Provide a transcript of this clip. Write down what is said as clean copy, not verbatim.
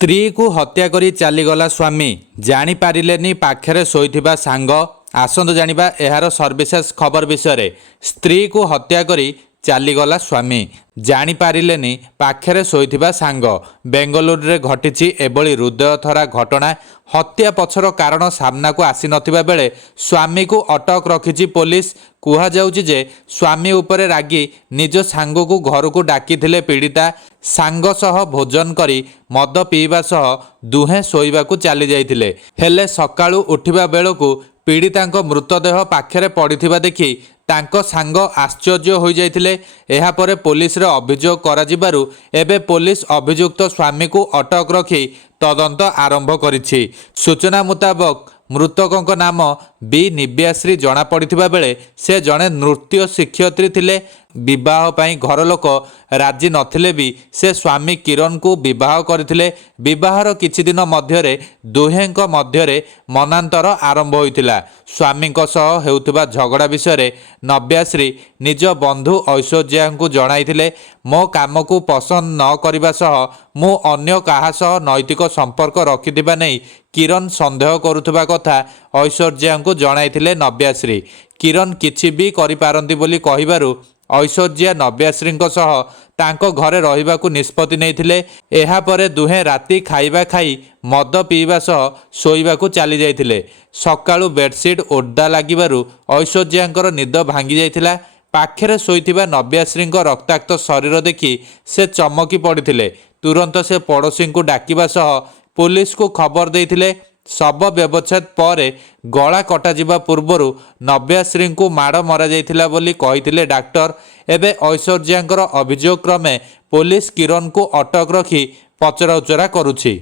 स्त्री को हत्या करी चलीगला स्वामी जानीपारे पाखे शोइथिबा सांग। आसंतु जानिबा एहार सर्वशेष खबर विषय। स्त्री को हत्या करी चलीगला स्वामी जानीपारे पाखे शोइथिबा सांग। बेंगलुरु रे घटिछि एभली हृदयथरा घटना। हत्या पछर कारण सामना को आसी नथिबा बेले स्वामी को अटक रखिछि पुलिस। कुहा जाउछि जे स्वामी उपरे रागी निज सांग को घर को डाकिथिले पीड़िता। सांग सह भोजन करी मद पीवा सह दुहे शोइबा को चली जाइथिले। हेले सकाळु उठिबा बेलकु पीड़ितांक मृतदेह पाखरे पड़िथिबा देखि तांको सांग आश्चर्य हो जाइथिले। एहा परे पुलिस रे अभियोग कराजिबारु एबे पुलिस अभियुक्त स्वामी को अटक रखी तदंत आरंभ करिछि। सूचना मुताबक मृतकों नाम बी निव्याश्री जना पड़िथिबा बेले से जड़े नृत्य शिक्षयित्री थिले। विवाह पाई घर लोक राजी नथिले भी से स्वामी किरण को विवाह करथिले। विवाहर किछि दिन मध्यरे दुहेंक मध्यरे मनांतर आरंभ होइतिला। स्वामींक सह हेउथिबा झगड़ा विषय नव्याश्री निज बंधु ऐश्वर्या को जणाइथिले। मो काम को पसंद न करबा सह मु अन्य काहा सह नैतिक संपर्क रखिथिबा नै किरण संदेह करुथबा कथा ऐश्वर्या को जणाइथिले नव्याश्री। किरण किछि भी करि पारंती बोली कहिबारु ऐश्वर्या नव्याश्री सह तांको घरे रहिबाकु निष्पत्ति नैथिले। एहा परे दुहे राति खाइबा खाई मद पीवा सह शोइबाकु चली जाइथिले। सकाळु बेडसीट ओड्डा लागिबारु ऐश्वर्यांकर निद भांगी जाइथिला। पाखेरे शोइथिबा नव्याश्री रक्ताक्त शरीर देखि से चमकी पड़िथिले। तुरंत से पड़ोशी को डाकिबा सह पुलिस को खबर देइथिले। शव व्यवच्छेद पर गला कटाजिबा पूर्वरु नव्याश्री को माड़ मरा जाइथिला बोली कहिथिले डाक्टर। एबे ऐश्वर्यांकर अभियोग क्रमे पुलिस किरण को अटक रखी पचराउचरा करुछि।